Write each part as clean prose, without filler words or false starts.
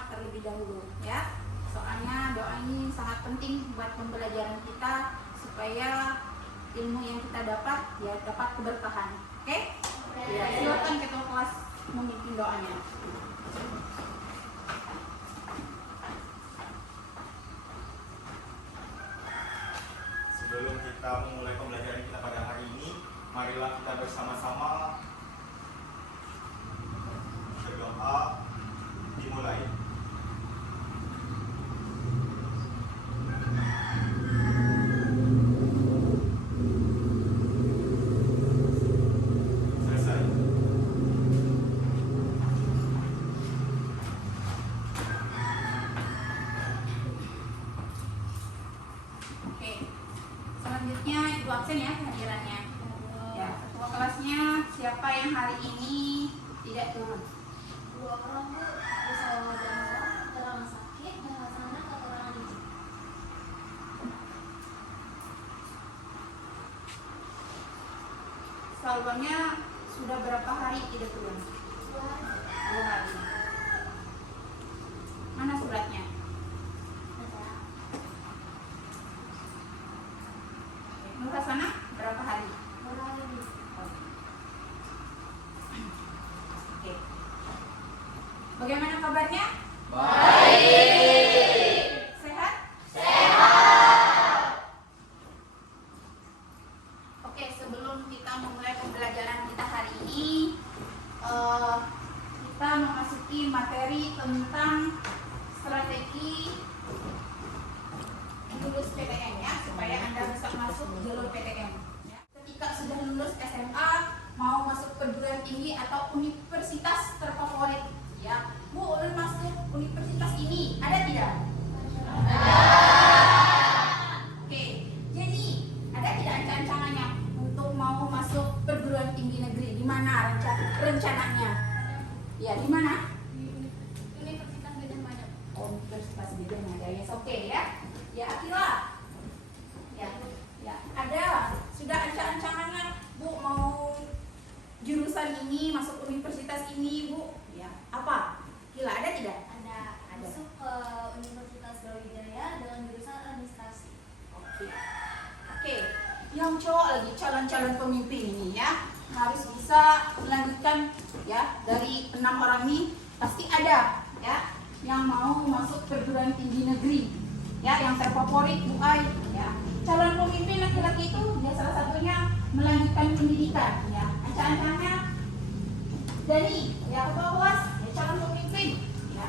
berdoa terlebih dahulu ya. Soalnya doa ini sangat penting buat pembelajaran kita supaya ilmu yang kita dapat ya dapat keberkahan. Oke? Ya, silakan ketua kelas memimpin doanya. Sebelum kita memulai pembelajaran kita pada hari ini, marilah kita bersama-sama berdoa. Dimulai. Selesai. Oke. Selanjutnya Ibu absen ya kehadirannya. Ya, ketua kelasnya siapa yang hari ini tidak turun? 2 orang Bu, usaha dan orang sakit dan laksana kekurangan gizi. Saldonya sudah berapa hari tidak turun? 2 hari. 2 hari. Mana suratnya? Ada Nur Hasana berapa hari? 2 hari. Oke. Bagaimana kabarnya? Sehat? Oke, sebelum kita memulai pembelajaran kita hari ini, kita memasuki materi tentang strategi lulus PTN ya, supaya Anda bisa masuk jalur PTN. Ya. Ketika sudah lulus SMA, mau masuk perguruan tinggi atau universitas terfavorit, ya, Bu, ulun masuk universitas ini, ada tidak? Oke, jadi ada tidak ancangannya untuk mau masuk perguruan tinggi negeri? Di mana rencananya? Ya, di mana? Universitas Gadjah Mada. Universitas Gadjah Mada. Ya, oke ya. Ya, Akila. Ya, ada sudah ancangannya, Bu, mau jurusan ini masuk universitas ini, Bu. Ya, apa? Akila, ada tidak? Ada masuk ke Universitas Brawijaya dengan jurusan administrasi. Oke, yang cowok lagi calon-calon pemimpin ini ya harus bisa melanjutkan ya dari 6 orang ini pasti ada ya yang mau masuk perguruan tinggi negeri ya yang terfavorit Bu Ai ya. Calon pemimpin laki-laki itu ya salah satunya melanjutkan pendidikan ya. Ancamannya dari ya ketua kelas ya calon pemimpin ya.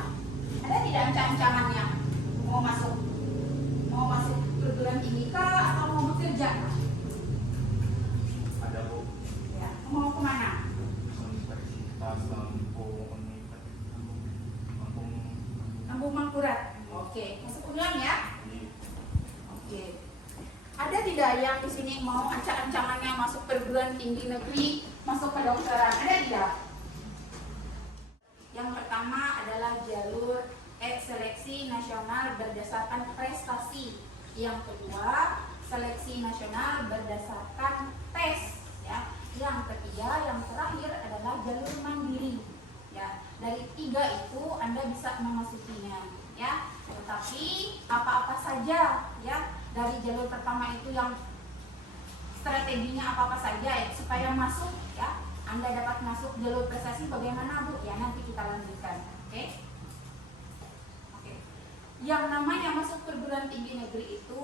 Ada tidak ancamannya mau masuk perguruan tinggi kah atau mau bekerja? Ada Bu. Ya, mau kemana? Universitas Kampung Mangkurat. Oke, masuk ulang ya. Oke. Ada tidak yang di sini mau ancang-ancangannya masuk perguruan tinggi negeri, masuk kedokteran? Ada tidak? Yang pertama adalah jalur seleksi nasional berdasarkan prestasi. Yang kedua, seleksi nasional berdasarkan tes. Ya. Yang ketiga, yang terakhir adalah jalur mandiri. Ya, dari 3 itu Anda bisa memasukinya. Ya, tetapi apa-apa saja ya dari jalur pertama itu yang strateginya apa-apa saja ya supaya masuk ya Anda dapat masuk jalur prestasi bagaimana Bu? Ya nanti kita lanjutkan. Oke? Oke. Yang namanya masuk perguruan tinggi negeri itu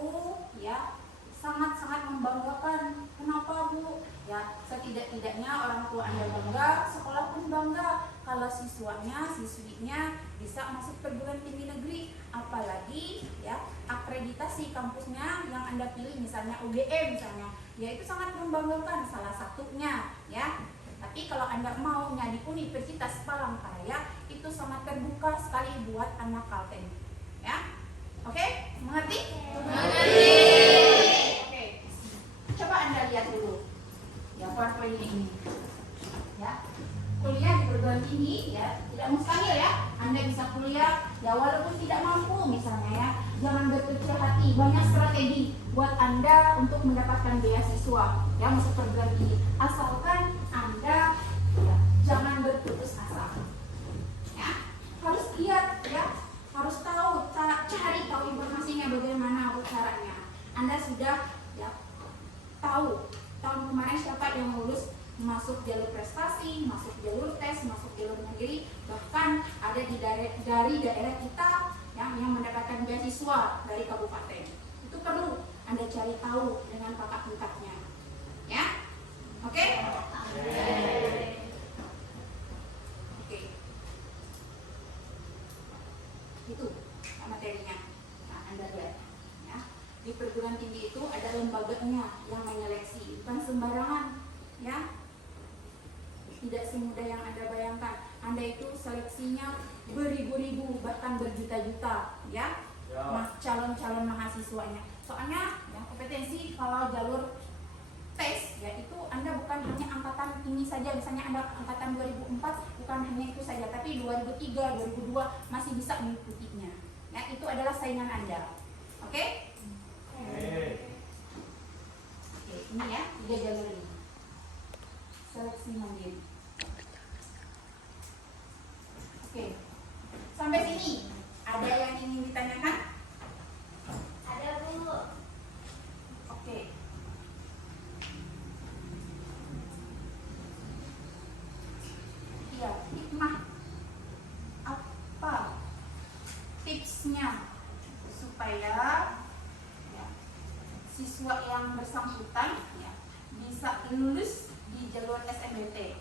ya sangat-sangat membanggakan. Kenapa Bu? Ya setidak-tidaknya orang tua Anda bangga, sekolah pun bangga kalau siswanya, siswinya bisa masuk perguruan tinggi negeri. Apalagi ya akreditasi kampusnya yang Anda pilih misalnya UGM misalnya, ya itu sangat membanggakan salah satunya ya. Tapi kalau Anda maunya di Universitas Palangkaraya itu sangat terbuka sekali buat anak Kalteng ya. Oke? Mengerti? Mengerti. Oke. Coba Anda lihat dulu ya powerpoint ini ya. Kuliah di perguruan tinggi ya tidak mustahil ya Anda bisa kuliah ya walaupun tidak mampu misalnya ya. Jangan berkecil hati, banyak strategi buat Anda untuk mendapatkan beasiswa ya masuk perguruan tinggi. Asalkan Anda ya, jangan berputus asa ya. Harus lihat ya masuk jalur prestasi, masuk jalur tes, masuk jalur mandiri, bahkan ada dari daerah kita yang mendapatkan beasiswa dari kabupaten. Itu perlu Anda cari tahu dengan kakak tingkatnya, ya. Oke? Oke. Itu materinya. Nah, Anda lihat, ya. Di perguruan tinggi itu ada lembaganya yang menyeleksi, bukan sembarangan, ya. Tidak semudah yang Anda bayangkan. Anda itu seleksinya beribu-ribu, bahkan berjuta-juta, ya. Nah, calon-calon mahasiswanya. Soalnya ya, kompetensi kalau jalur tes ya itu Anda bukan hanya angkatan ini saja, misalnya Anda angkatan 2004 bukan hanya itu saja, tapi 2003, 2002 masih bisa mengikutinya. Ya, itu adalah saingan Anda. Oke? Oke, ini ya, 3 jalur ini. Seleksi mandiri. Oke. Sampai sini ada yang ingin ditanyakan? Ada Bu. Oke. Iya, hikmah apa tipsnya supaya ya, siswa yang bersangkutan ya, bisa lulus di jalur SNBT?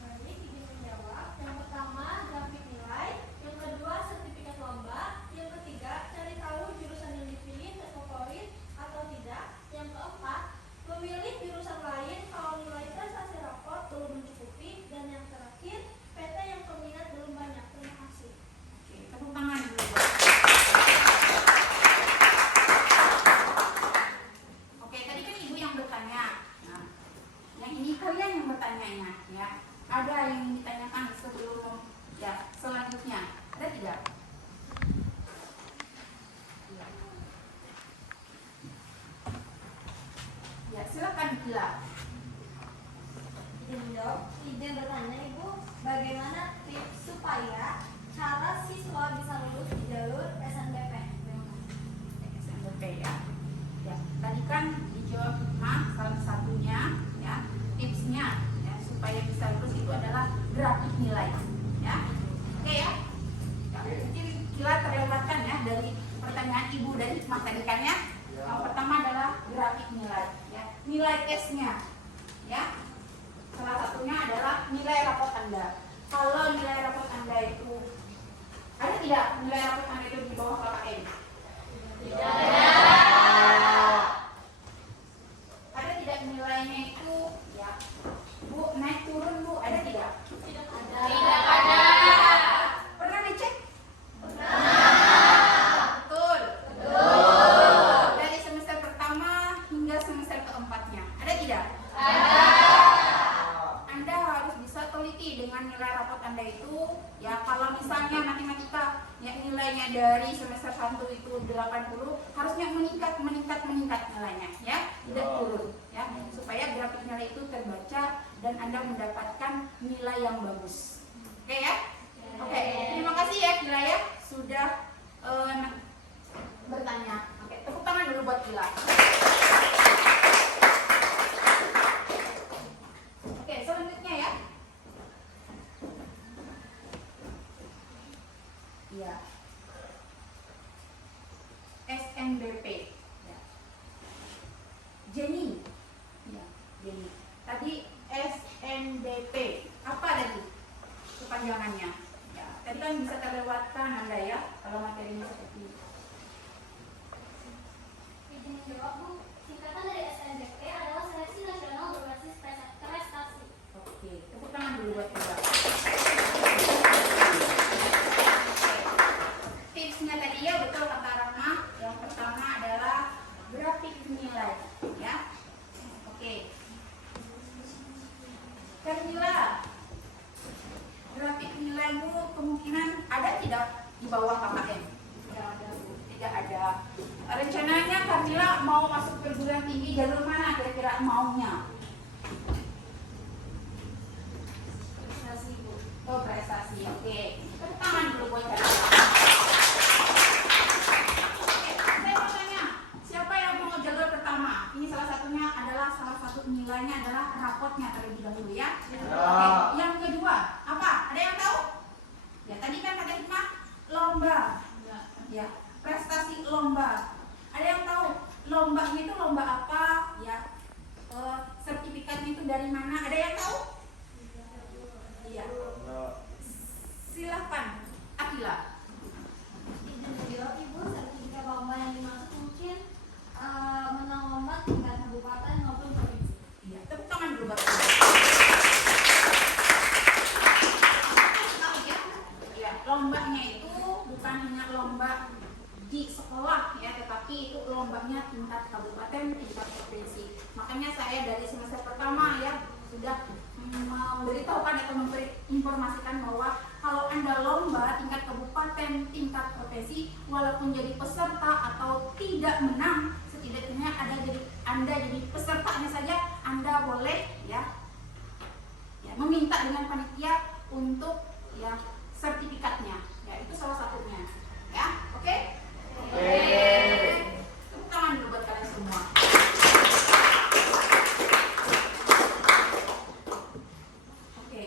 Baik, izin menjawab. Yang pertama, grafik nilai. Yang kedua, sertifikat lomba. Yang ketiga, cari tahu jurusan yang dipilih terfavorit atau tidak. Yang keempat, memilih jurusan lain kalau nilai prestasi rapor belum mencukupi. Dan yang terakhir, PT yang peminat belum banyak. Terima kasih. Oke, tepuk tangan dulu. Oke, tadi kan Ibu yang bertanya. Nah, yang ini kalian yang bertanyanya, ya. Ada yang ingin ditanyakan sebelum ya selanjutnya? Ada tidak? Ya, silakan Gila. Izin menjawab. Izin bertanya Ibu, bagaimana tips supaya cara siswa bisa lulus di jalur SNBP? SNBP ya. Ya, tadi kan dijawab hikmah salah satunya ya, tipsnya ya, supaya bisa lulus itu adalah grafik nilai ya. Oke ya. Ya, mungkin Gila terlewatkan ya dari pertanyaan Ibu dari hikmah tadi kan ya. Yang pertama adalah grafik nilai ya. Nilai tesnya ya. Salah satunya adalah nilai rapot Anda. Kalau nilai rapot Anda itu ada tidak nilai rapot Anda itu di bawah KKM? Tidak. Ada tidak nilainya itu ya Bu naik turun Bu, ada tidak? Tidak ada. Tidak ada. Pernah dicek? Betul. Dari semester pertama hingga semester keempatnya ada tidak? Anda harus bisa teliti dengan nilai rapot Anda itu ya. Kalau misalnya matematika yang nilainya dari semester 1 itu 80, harusnya meningkat nilainya ya, tidak turun ya, supaya grafik nilai itu terbaca dan Anda mendapatkan nilai yang bagus. Oke ya? Oke, terima kasih ya Gila ya sudah bertanya. Oke, tepuk tangan dulu buat Gila. Oke, selanjutnya ya. Iya. SNBP. Ya. Jenny. Ya, Jenny. Tadi SNBP. Apa tadi kepanjangannya? Ya, tadi kan bisa terlewatkan Anda ya kalau materinya seperti ini. Izin menjawab Bu, singkatan dari SNBP adalah Seleksi Nasional Berbasis Prestasi. Oke, tepuk tangan dulu buat kita. Tipsnya tadi ya betul kata Rahma. Yang pertama adalah grafik nilai, ya. Oke. Camilla, grafik nilaimu kemungkinan ada tidak di bawah KKM? Tidak ada, Bu. Tidak ada. Rencananya Camilla mau masuk perguruan tinggi jalur mana kira-kira maunya? Prestasi Bu. Oh, prestasi. Oke. Tepuk tangan dulu buat Camilla. Oke, saya mau tanya, siapa yang mau jalur pertama? Ini salah satunya adalah salah satu untuk nilainya adalah rapotnya terlebih dahulu ya. Ya. Oke, yang kedua apa? Ada yang tahu? Ya tadi kan kata Hikmah lomba. Ya, prestasi lomba. Ada yang tahu lombanya itu lomba apa? Ya, sertifikatnya itu dari mana? Ada yang tahu? Iya. Silakan, Akila. Izin beliau, Ibu, sertifikat lomba yang dimaksud mungkin menang lomba tingkat kabupaten maupun provinsi. Iya, tepuk tangan dulu buat ya, lombanya itu bukan hanya lomba di sekolah ya, tetapi itu lombanya tingkat kabupaten, tingkat provinsi. Makanya saya dari semester pertama ya sudah memberitahukan atau memberi informasikan bahwa kalau Anda lomba tingkat kabupaten, tingkat provinsi, walaupun jadi peserta atau tidak menang, setidaknya Anda jadi pesertanya saja, Anda boleh ya meminta dengan panitia untuk ya sertifikatnya. Ya, itu salah satunya. Ya, oke? Oke. Tepuk tangan dulu buat kalian semua. Oke.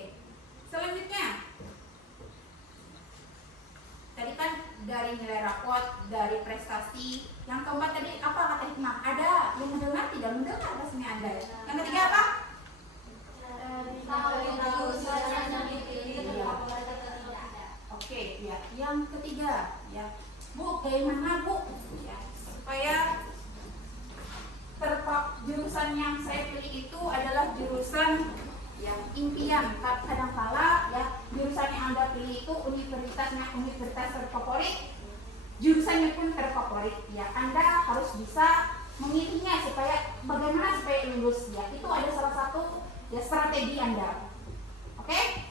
Selanjutnya. Tadi kan dari nilai rapot, dari prestasi. Yang keempat tadi apa kata Hikmah? Ada yang mendengar, tidak mendengar pastinya Anda. Yang ketiga apa? Oke, ya. Yang ketiga, ya. Bu, bagaimana Bu? Ya, supaya jurusan yang saya pilih itu adalah jurusan yang impian. Kadang-kala ya jurusan yang Anda pilih itu universitas terfavorit, jurusannya pun terfavorit. Ya, Anda harus bisa memilihnya supaya bagaimana supaya lulus. Ya, itu ada salah satu ya strategi Anda. Oke?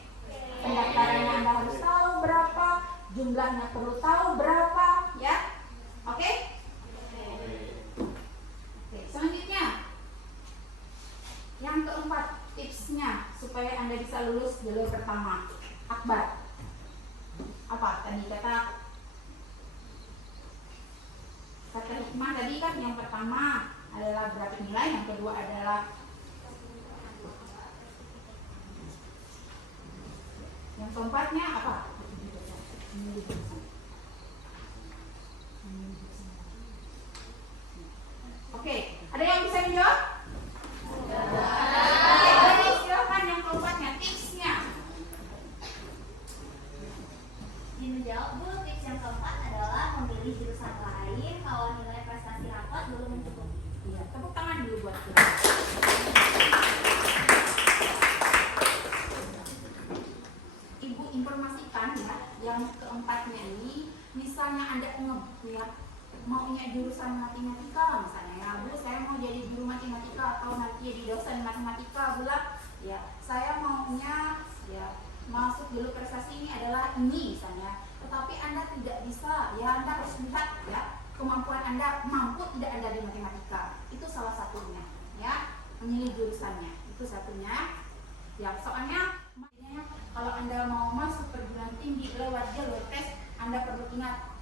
Pendaftarannya Anda harus tahu berapa, jumlahnya perlu tahu berapa, ya. Oke? Oke, selanjutnya. Yang keempat, tipsnya supaya Anda bisa lulus jalur pertama. Akbar. Apa tadi kata Hikmah tadi kan yang pertama adalah berapa nilai, yang kedua adalah yang keempatnya apa? Oke, ada yang bisa menjawab? Oke, jadi silakan yang keempatnya, tipsnya. Izin menjawab, Bu, tips yang keempat adalah memilih jurusan lain kalau nilai prestasi rapot belum mencukupi. Iya, tepuk tangan dulu buat kita. Ibu informasikan ya, yang keempatnya ini, misalnya Anda maunya jurusan matematika misalnya ya, Bu, saya mau jadi guru matematika atau nanti jadi dosen matematika, Bu, ya, saya maunya ya masuk jalur prestasi ini adalah ini misalnya, tetapi Anda tidak bisa, ya Anda harus lihat ya kemampuan Anda mampu tidak Anda di matematika, itu salah satunya ya, memilih jurusannya itu satunya ya. Soalnya kalau Anda mau masuk perguruan tinggi lewat jalur tes, Anda perlu ingat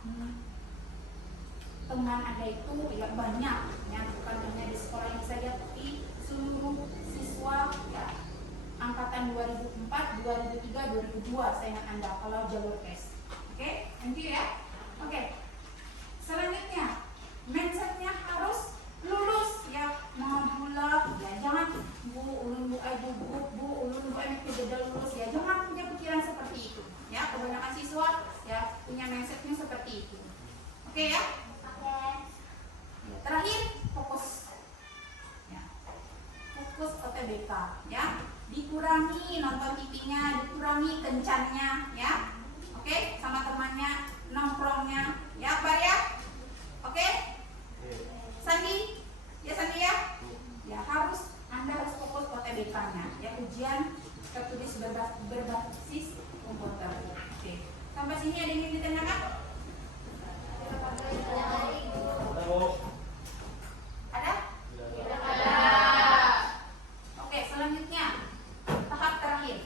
teman Anda itu ya banyak ya, bukan hanya di sekolah ini saja, tapi seluruh siswa ya angkatan 2004, 2003, 2002 saya ingat Anda kalau jalur tes. Oke, thank you ya. Oke. Selanjutnya, mindsetnya harus lulus ya, mau pula ya, jangan ulun tidak lulus ya, jangan punya pikiran seperti itu ya. Kebanyakan siswa ya punya mindsetnya seperti itu. Oke ya. Ya, terakhir fokus ya, fokus UTBK ya, dikurangi nonton TV-nya, dikurangi kencannya ya. Oke, sama temannya nongkrongnya ya, Bar ya. Oke? Sandi? Ya Sandi ya? Ya Anda harus fokus UTBK-nya ya, ujian tertulis berbasis komputer. Oke. Sampai sini ada yang ingin ditanyakan? Ada? Ada. Oke, selanjutnya tahap terakhir.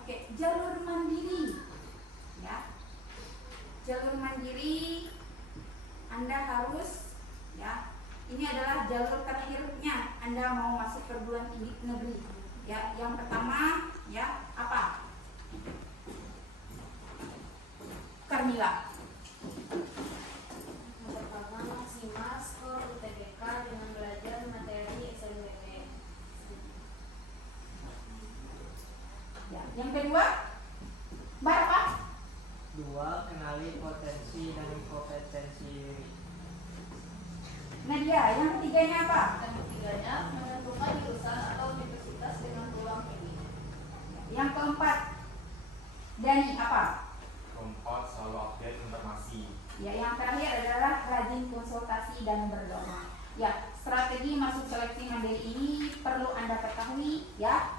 Oke, jalur mandiri ya. Jalur mandiri Anda harus, ya, ini adalah jalur terakhirnya Anda mau masuk perguruan tinggi negeri. Ya, yang pertama, ya, apa? Carmila. Yang pertama, simak skor UTBK dengan belajar materi SNBP. Ya. Yang kedua, Mbak apa? 2. Kenali potensi dan kompetensi diri. Nadia. Yang ketiganya apa? Yang ketiganya, menentukan jurusan atau universitas dengan peluang tinggi. Yang keempat, Dani apa? Keempat, selalu update informasi. Ya, yang terakhir adalah rajin konsultasi dan berdoa. Ya, strategi masuk seleksi mandiri ini perlu Anda ketahui, ya.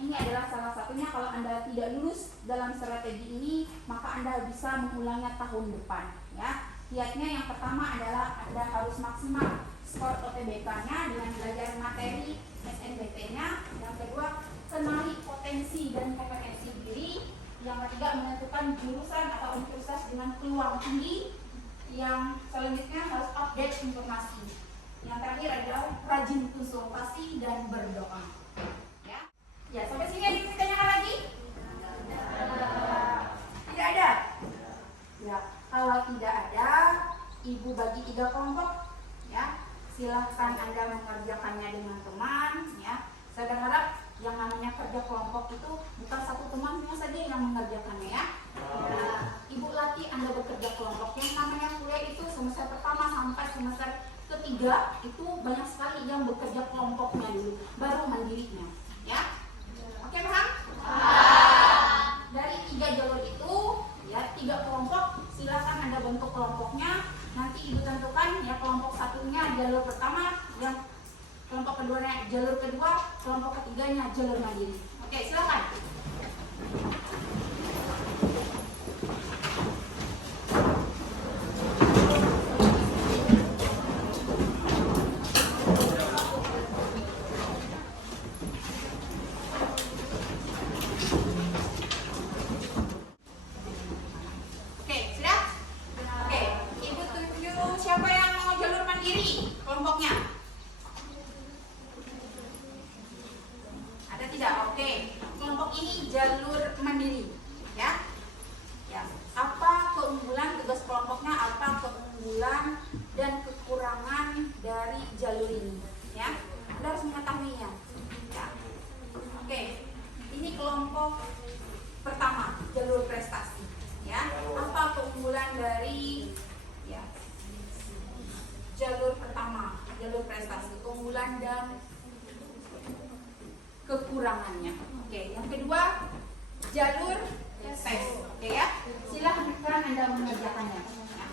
Ini adalah salah satunya. Kalau Anda tidak lulus dalam strategi ini, maka Anda bisa mengulangnya tahun depan, ya. Kiatnya yang pertama adalah Anda harus maksimal skor UTBK-nya dengan belajar materi SNBP-nya. Yang kedua, kenali potensi dan kompetensi diri. Yang ketiga, menentukan jurusan atau universitas dengan peluang tinggi. Yang selanjutnya harus update informasi. Yang terakhir adalah rajin konsultasi dan berdoa. Ya, sampai sini ada yang ditanyakan lagi? Tidak ada? Ya, kalau tidak ada, Ibu bagi 3 kelompok. Ya, silahkan Anda mengerjakannya dengan teman. Ya, saya berharap yang namanya kerja kelompok itu bukan satu teman saja yang mengerjakannya, ya. Ya, Ibu latih Anda bekerja kelompok. Yang namanya kuliah itu semester pertama sampai semester ketiga itu banyak sekali yang bekerja kelompoknya dulu, baru mandirinya. Ya. Oke, paham? Dari 3 jalur itu, ya, 3 kelompok, silakan Anda bentuk kelompoknya. Nanti Ibu tentukan, ya, kelompok satunya jalur pertama, yang kelompok keduanya jalur kedua, kelompok ketiganya jalur mandiri. Oke, silakan. Kekurangannya. Oke, yang kedua jalur tes. Oke, ya. Silahkan Anda mengerjakannya. Ya.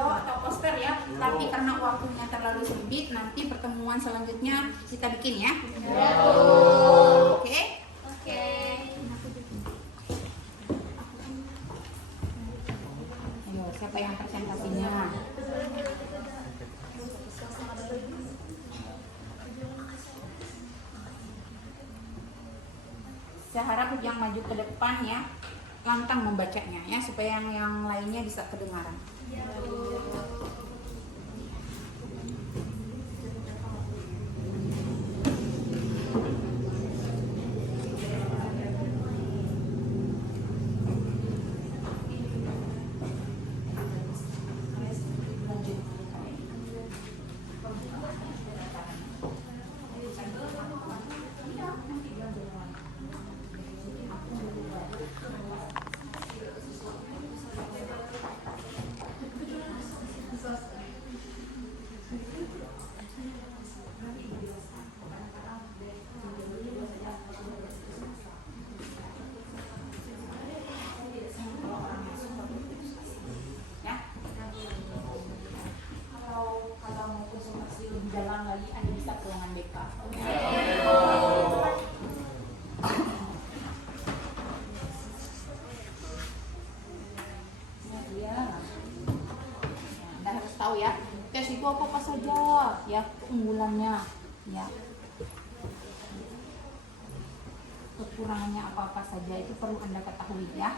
Atau poster, ya, tapi karena waktunya terlalu sempit, nanti pertemuan selanjutnya kita bikin, ya. Oke? Oke. Ayo, siapa yang presentasinya? Saya harap yang maju ke depan, ya, lantang membacanya, ya, supaya yang lainnya bisa kedengaran. ya. Tes itu apa saja ya keunggulannya ya. Kekurangannya apa saja itu perlu Anda ketahui ya.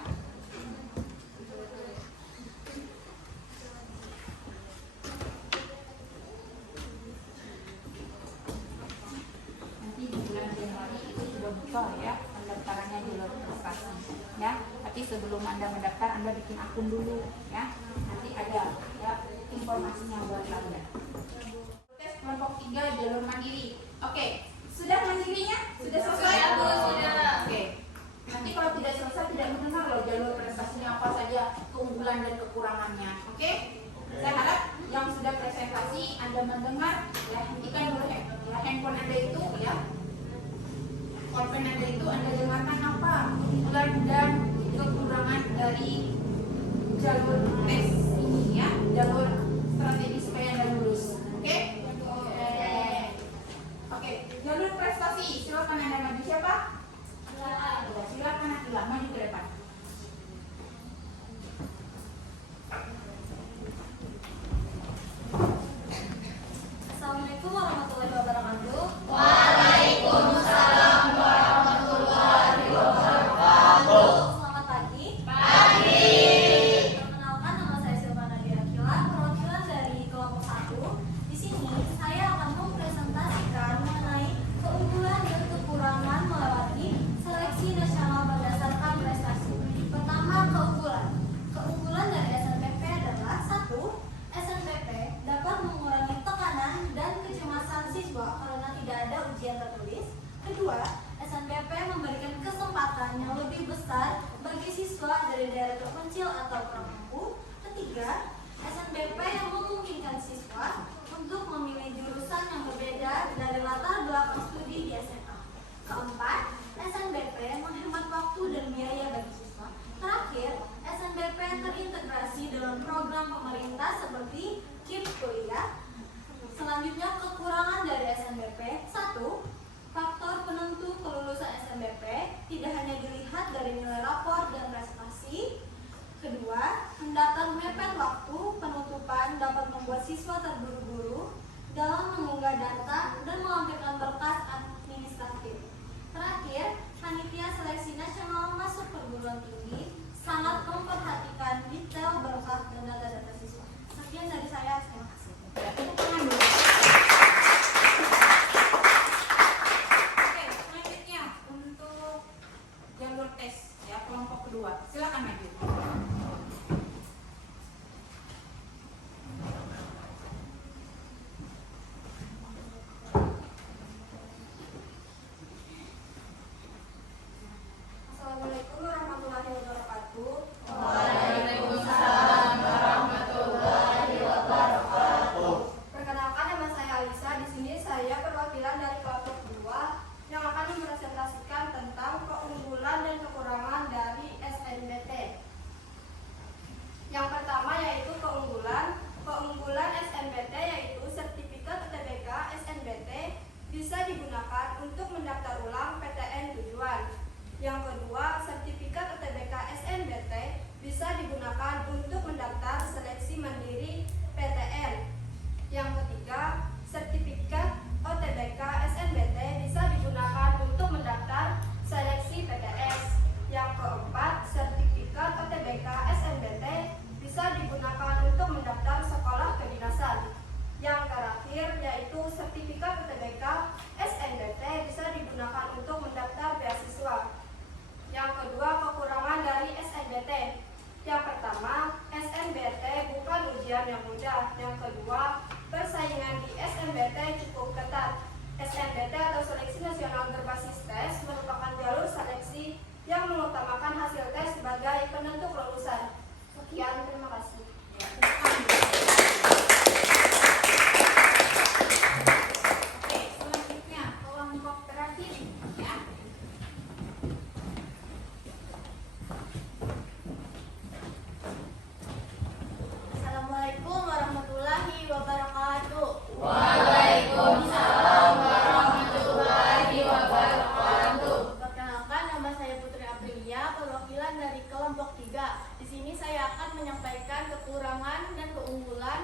Nanti di bulan Januari itu sudah buka ya pendaftarannya jalur prestasi ya. Tapi sebelum Anda mendaftar Anda bikin akun dulu ya. Nanti ada ya informasinya buat kalian. Tes kelompok 3 jalur mandiri. Oke, sudah mandirinya? Sudah selesai? Sudah. Oke. Nanti kalau tidak selesai tidak mendengar loh jalur prestasinya apa saja, keunggulan dan kekurangannya. Oke? Saya harap yang sudah presentasi Anda mendengar ya, hentikan dulu handphone Anda itu ya. Pulpen Anda itu Anda dengarkan apa keunggulan dan kekurangan dari jalur tes ini ya, jalur strategi supaya Anda lulus. Oke? Oke, jalur prestasi. Silakan Anda maju siapa? Silakan Akila maju ke depan. Assalamualaikum warahmatullahi wabarakatuh. Waalaikumsalam warahmatullahi wabarakatuh. Selamat pagi. Pagi. Perkenalkan, nama saya Silvana Diakila, perwakilan dari kelompok 1. Di sini saya akan mempresentasikan mengenai keunggulan dan kekurangan melewati seleksi nasional berdasarkan prestasi. Pertama, keunggulan. Keunggulan dari SNPP adalah 1. SNPP dapat mengurangi tekanan dan kecemasan siswa karena tidak ada ujian tertulis. Kedua, SNPP memberikan kesempatan yang lebih besar bagi siswa dari daerah terpencil atau kurang mampu. Ketiga, SNPP yang memungkinkan siswa untuk memilih jurusan yang berbeda dari latar belakang studi di SMA. Keempat, SNBP menghemat waktu dan biaya bagi siswa. Terakhir, SNBP terintegrasi dalam program pemerintah seperti KIP Kuliah. Selanjutnya, kekurangan dari SNBP. 1. Faktor penentu kelulusan SNBP tidak hanya dilihat dari nilai rapor dan prestasi. Kedua, mendaftar mepet waktu penutupan dapat membuat siswa terburu-buru dalam mengunggah data dan melampirkan berkas administratif. Terakhir, panitia seleksi nasional masuk perguruan tinggi sangat memperhatikan detail berkas dan data-data siswa. Sekian dari saya, terima kasih. Ya, tepuk tangan dulu. Oke, selanjutnya untuk jalur tes ya kelompok kedua. Silakan maju. Assalamualaikum warahmatullahi wabarakatuh. Waalaikumsalam warahmatullahi wabarakatuh. Perkenalkan, nama saya Alisa. Di sini saya perwakilan dari kelompok 2 yang akan mempresentasikan tentang keunggulan dan kekurangan dari SNBT. Yang pertama yaitu keunggulan. Keunggulan SNBT yaitu sertifikat UTBK SNBT bisa digunakan untuk mendaftar ulang PTN tujuan. Yang kedua, sertifikat UTBK SNBT bisa digunakan untuk mendaftar seleksi mandiri PTN. Yang ketiga, sertifikat UTBK SNBT bisa digunakan untuk mendaftar seleksi PTS. Yang keempat, sertifikat UTBK SNBT bisa digunakan untuk mendaftar sekolah kedinasan. Yang terakhir yaitu sertifikat UTBK SNBT bisa digunakan untuk mendaftar beasiswa. Yang kedua, kekurangan dari SNBT. Yang pertama, SNBT bukan ujian yang mudah. Yang kedua, persaingan di SNBT cukup ketat. SNBT atau Seleksi Nasional Berbasis Tes merupakan jalur seleksi yang mengutamakan hasil tes sebagai penentu kelulusan. Sekian, terima kasih. Oke, selanjutnya kelompok terakhir ya. Assalamualaikum warahmatullahi wabarakatuh. Waalaikumsalam warahmatullahi wabarakatuh. Perkenalkan, nama saya Putri Aprilia, perwakilan dari kelompok 3. Di sini saya akan menyampaikan kekurangan dan keunggulan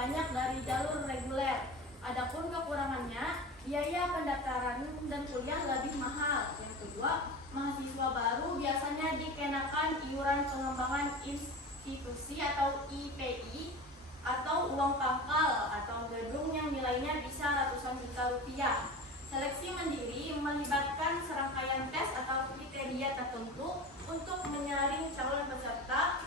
banyak dari jalur reguler. Adapun kekurangannya, biaya pendaftaran dan kuliah lebih mahal. Yang kedua, mahasiswa baru biasanya dikenakan iuran pengembangan institusi atau IPI atau uang pangkal atau gedung yang nilainya bisa ratusan juta rupiah. Seleksi mandiri melibatkan serangkaian tes atau kriteria tertentu untuk menyaring calon peserta.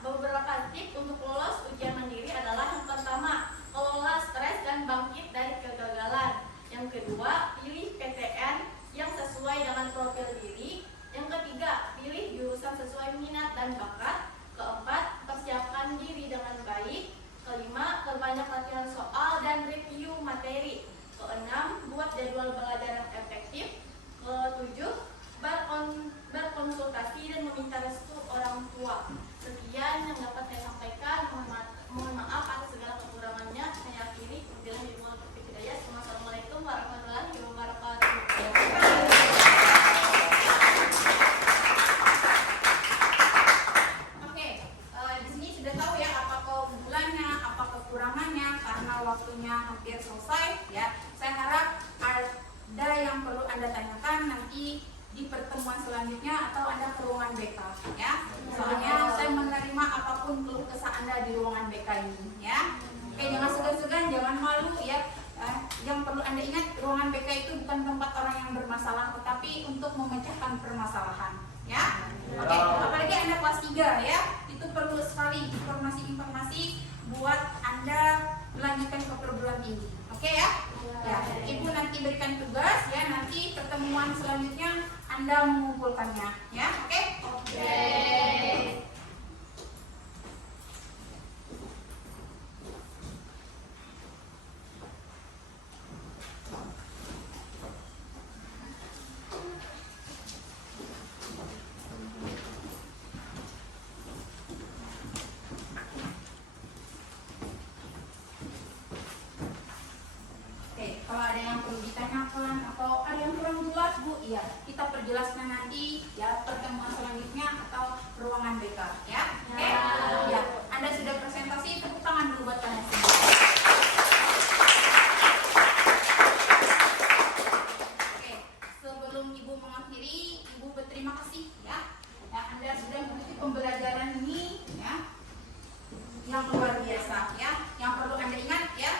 Beberapa tips untuk lolos ujian mandiri adalah: yang pertama, kelola stres dan bangkit dari kegagalan. Yang kedua, pilih PTN yang sesuai dengan profil diri. Yang ketiga, pilih jurusan sesuai minat dan bakat. Keempat, persiapkan diri dengan baik. Kelima, perbanyak latihan soal dan review materi. Keenam, buat jadwal belajar yang efektif. Ketujuh, berkonsultasi dan meminta restu orang tua. Sekian yang dapat saya sampaikan. Mohon maaf atas segala kekurangannya. Saya akhiri. Wabillahi taufiq wal hidayah. Wassalamualaikum warahmatullahi wabarakatuh. Oke, di sini sudah tahu ya apa keunggulannya, apa kekurangannya, karena waktunya hampir selesai ya. Saya harap ada yang perlu Anda tanyakan nanti di pertemuan selanjutnya atau Anda ke ruangan BK ya. Soalnya saya menerima apapun keluh kesah Anda di ruangan BK ini ya. Oke, jangan segan-segan, jangan malu ya. Yang perlu Anda ingat, ruangan BK itu bukan tempat orang yang bermasalah, tetapi untuk memecahkan permasalahan ya. Oke, apalagi Anda kelas 3 ya. Itu perlu sekali informasi-informasi buat Anda melanjutkan ke perguruan tinggi. Oke ya? Ya, Ibu nanti berikan tugas ya, nanti pertemuan selanjutnya Anda mengumpulkannya ya. Oke? Oke. Kalau ada yang perlu ditanyakan atau ada yang kurang jelas Bu, ya kita perjelaskan nanti ya pertemuan selanjutnya atau ruangan BK ya. Oke? Ya, Anda sudah presentasi, tepuk tangan dulu buat kalian semua. Oke, sebelum Ibu mengakhiri, Ibu berterima kasih ya. Ya, Anda sudah mengikuti pembelajaran ini ya. Yang luar biasa ya. Yang perlu Anda ingat ya,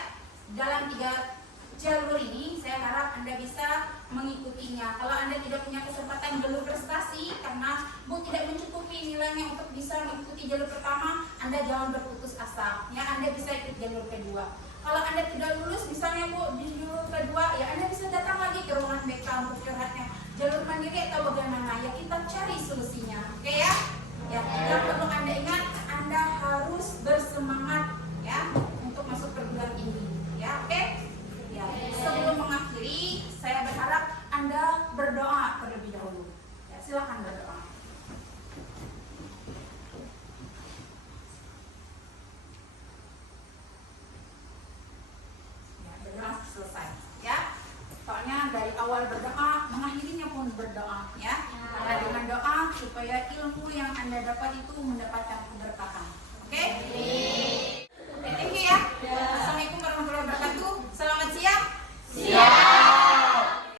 dalam 3 jalur ini saya harap Anda bisa mengikutinya. Kalau Anda tidak punya kesempatan jalur prestasi karena Bu tidak mencukupi nilainya untuk bisa mengikuti jalur pertama, Anda jangan berputus asa ya. Anda bisa ikut jalur kedua. Kalau Anda tidak lulus misalnya Bu di jalur kedua, ya Anda bisa datang lagi ke ruangan BK untuk curhatnya. Jalur mandiri atau bagaimana ya, kita cari solusinya. Oke ya? Ya, yang perlu Anda ingat, Anda harus bersemangat ya untuk masuk perguruan tinggi. Ya, oke? Ya, sebelum mengakhiri, saya berharap Anda berdoa terlebih dahulu. Ya, silakan berdoa. Ya, berdoa selesai. Ya, soalnya dari awal berdoa, mengakhirinya pun berdoa. Ya, karena dengan doa supaya ilmu yang Anda dapat itu mendapatkan keberkahan. Oke? Oke, thank you ya.